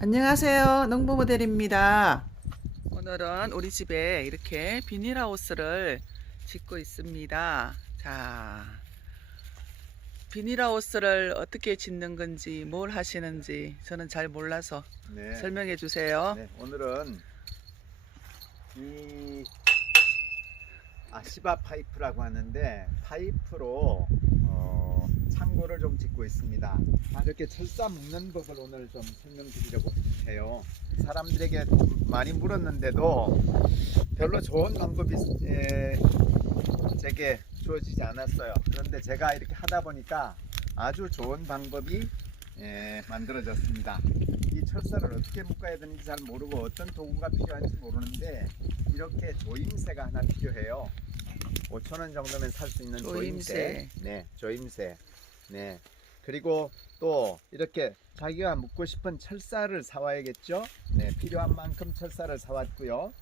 안녕하세요. 농부 모델입니다. 오늘은 우리 집에 이렇게 비닐하우스를 짓고 있습니다. 자, 비닐하우스를 어떻게 짓는 건지, 뭘 하시는지 저는 잘 몰라서 네. 설명해 주세요. 네, 오늘은 이 아시바 파이프라고 하는데 파이프로 어, 창고를 좀 짓고 있습니다. 아, 이렇게 철사 묶는 법을 오늘 좀 설명드리려고 해요. 사람들에게 많이 물었는데도 별로 좋은 방법이 에, 제게 주어지지 않았어요. 그런데 제가 이렇게 하다 보니까 아주 좋은 방법이 예, 만들어졌습니다. 이 철사를 어떻게 묶어야 되는지 잘 모르고 어떤 도구가 필요한지 모르는데 이렇게 조임새가 하나 필요해요. 5천 원 정도면 살 수 있는 조임새. 조임새. 네, 조임새. 네. 그리고 또 이렇게 자기가 묶고 싶은 철사를 사와야겠죠. 네, 필요한 만큼 철사를 사왔고요.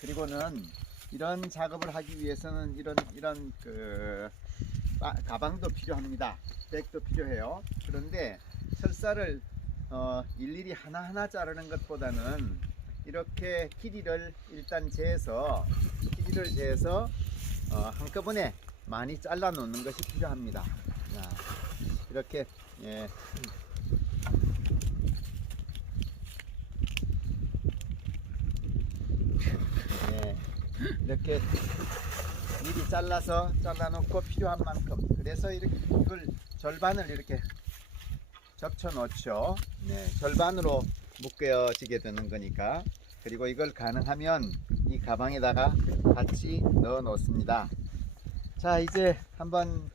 그리고는 이런 작업을 하기 위해서는 이런 이런 그 아, 가방도 필요합니다. 백도 필요해요. 그런데 철사를 어, 일일이 하나하나 자르는 것보다는 이렇게 길이를 일단 재서 길이를 재서 어, 한꺼번에 많이 잘라 놓는 것이 필요합니다. 자, 이렇게 예. 예, 이렇게 미리 잘라서 잘라놓고 필요한 만큼. 그래서 이렇게 이걸 절반을 이렇게 접쳐 놓죠. 네, 절반으로 묶여지게 되는 거니까. 그리고 이걸 가능하면 이 가방에다가 같이 넣어 놓습니다. 자 이제 한번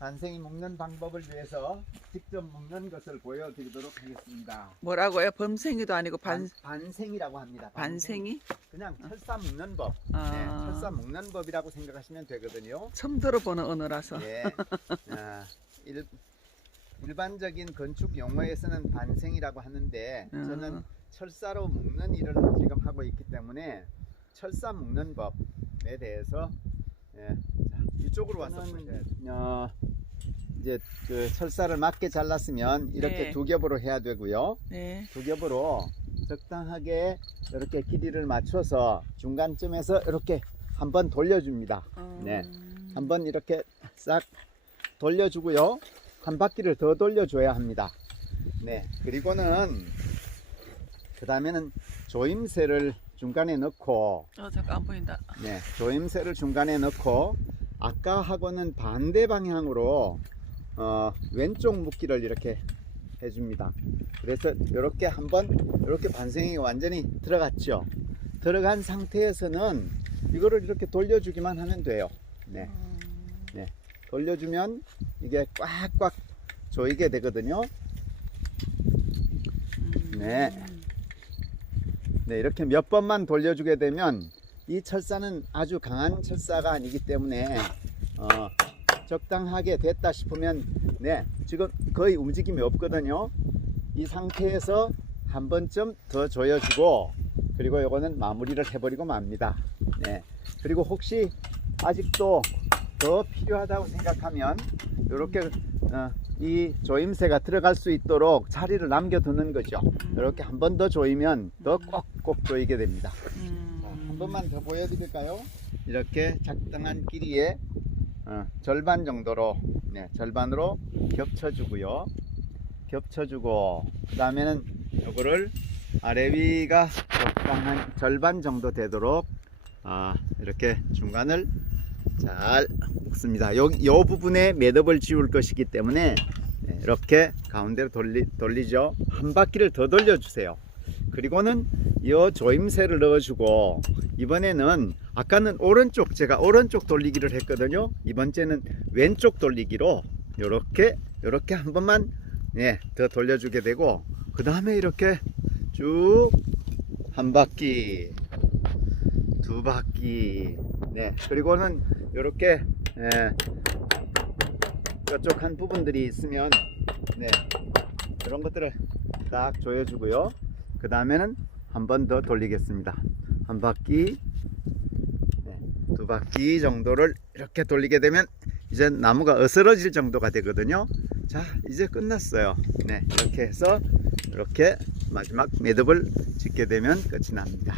반생이 묶는 방법을 위해서 직접 묶는 것을 보여드리도록 하겠습니다 뭐라고요? 범생이도 아니고 반, 반, 반생이라고 합니다 반생이? 그냥 철사 묶는 법 아, 네, 철사 묶는 법이라고 생각하시면 되거든요. 처음 들어보는 언어라서. 예. 아, 일, 일반적인 건축 용어에서는 반생이라고 하는데 음. 저는 철사로 묶는 일을 지금 하고 있기 때문에 철사 묶는 법에 대해서 예. 자, 이쪽으로 와서 저는- 보셔야 돼요. 어, 이제 그 철사를 맞게 잘랐으면 이렇게 네. 두 겹으로 해야 되고요. 네. 두 겹으로 적당하게 이렇게 길이를 맞춰서 중간쯤에서 이렇게 한번 돌려줍니다. 어, 네. 한번 이렇게 싹 돌려주고요. 한 바퀴를 더 돌려줘야 합니다. 네. 그리고는 그 다음에는 조임새를 중간에 넣고 어, 잠깐 안 보인다. 네, 조임새를 중간에 넣고 아까하고는 반대 방향으로 어, 왼쪽 묶기를 이렇게 해줍니다. 그래서 이렇게 한번 이렇게 반생이 완전히 들어갔죠. 들어간 상태에서는 이거를 이렇게 돌려주기만 하면 돼요. 네, 음, 돌려주면 이게 꽉꽉 조이게 되거든요. 음. 네. 네, 이렇게 몇 번만 돌려주게 되면 이 철사는 아주 강한 철사가 아니기 때문에 어, 적당하게 됐다 싶으면 네, 지금 거의 움직임이 없거든요. 이 상태에서 한 번쯤 더 조여주고 그리고 이거는 마무리를 해버리고 맙니다. 네, 그리고 혹시 아직도 더 필요하다고 생각하면 이렇게 어, 이 조임새가 들어갈 수 있도록 자리를 남겨두는 거죠. 이렇게 한 번 더 조이면 더 꼭꼭 조이게 됩니다. 음. 자, 한 번만 더 보여드릴까요? 이렇게 적당한 길이에 어, 절반 정도로 네, 절반으로 겹쳐주고요. 겹쳐주고 그 다음에는 이거를 아래 위가 적당한 절반 정도 되도록 아, 이렇게 중간을 잘 묶습니다. 요, 요 부분에 매듭을 지울 것이기 때문에 네, 이렇게 가운데로 돌리, 돌리죠. 한 바퀴를 더 돌려 주세요. 그리고는 이 조임새를 넣어주고 이번에는 아까는 오른쪽 제가 오른쪽 돌리기를 했거든요. 이번 째는 왼쪽 돌리기로 이렇게 이렇게 한 번만 예, 더 돌려주게 되고 그 다음에 이렇게 쭉 한 바퀴 두 바퀴 네 그리고는 이렇게 예, 뾰족한 부분들이 있으면 네 이런 것들을 딱 조여주고요. 그 다음에는 한 번 더 돌리겠습니다. 한 바퀴, 네, 두 바퀴 정도를 이렇게 돌리게 되면 이제 나무가 어스러질 정도가 되거든요. 자, 이제 끝났어요. 네, 이렇게 해서 이렇게 마지막 매듭을 짓게 되면 끝이 납니다.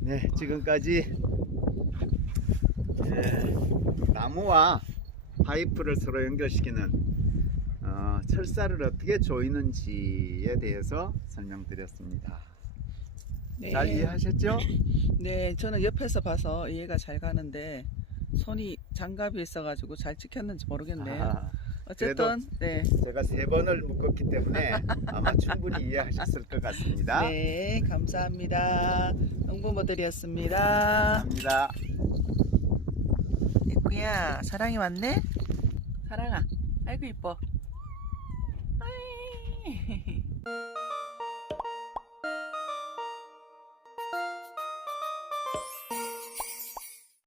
네, 지금까지 예, 나무와 파이프를 서로 연결시키는 어, 철사를 어떻게 조이는지에 대해서 설명드렸습니다. 네. 잘 이해하셨죠? 네, 저는 옆에서 봐서 이해가 잘 가는데 손이 장갑이 있어가지고 잘 찍혔는지 모르겠네요. 아, 어쨌든 네, 제가 세 번을 묶었기 때문에 아마 충분히 이해하셨을 것 같습니다. 네, 감사합니다. 농부모들이었습니다. 감사합니다. 애꾸야, 사랑이 왔네? 사랑아, 아이고 이뻐. باي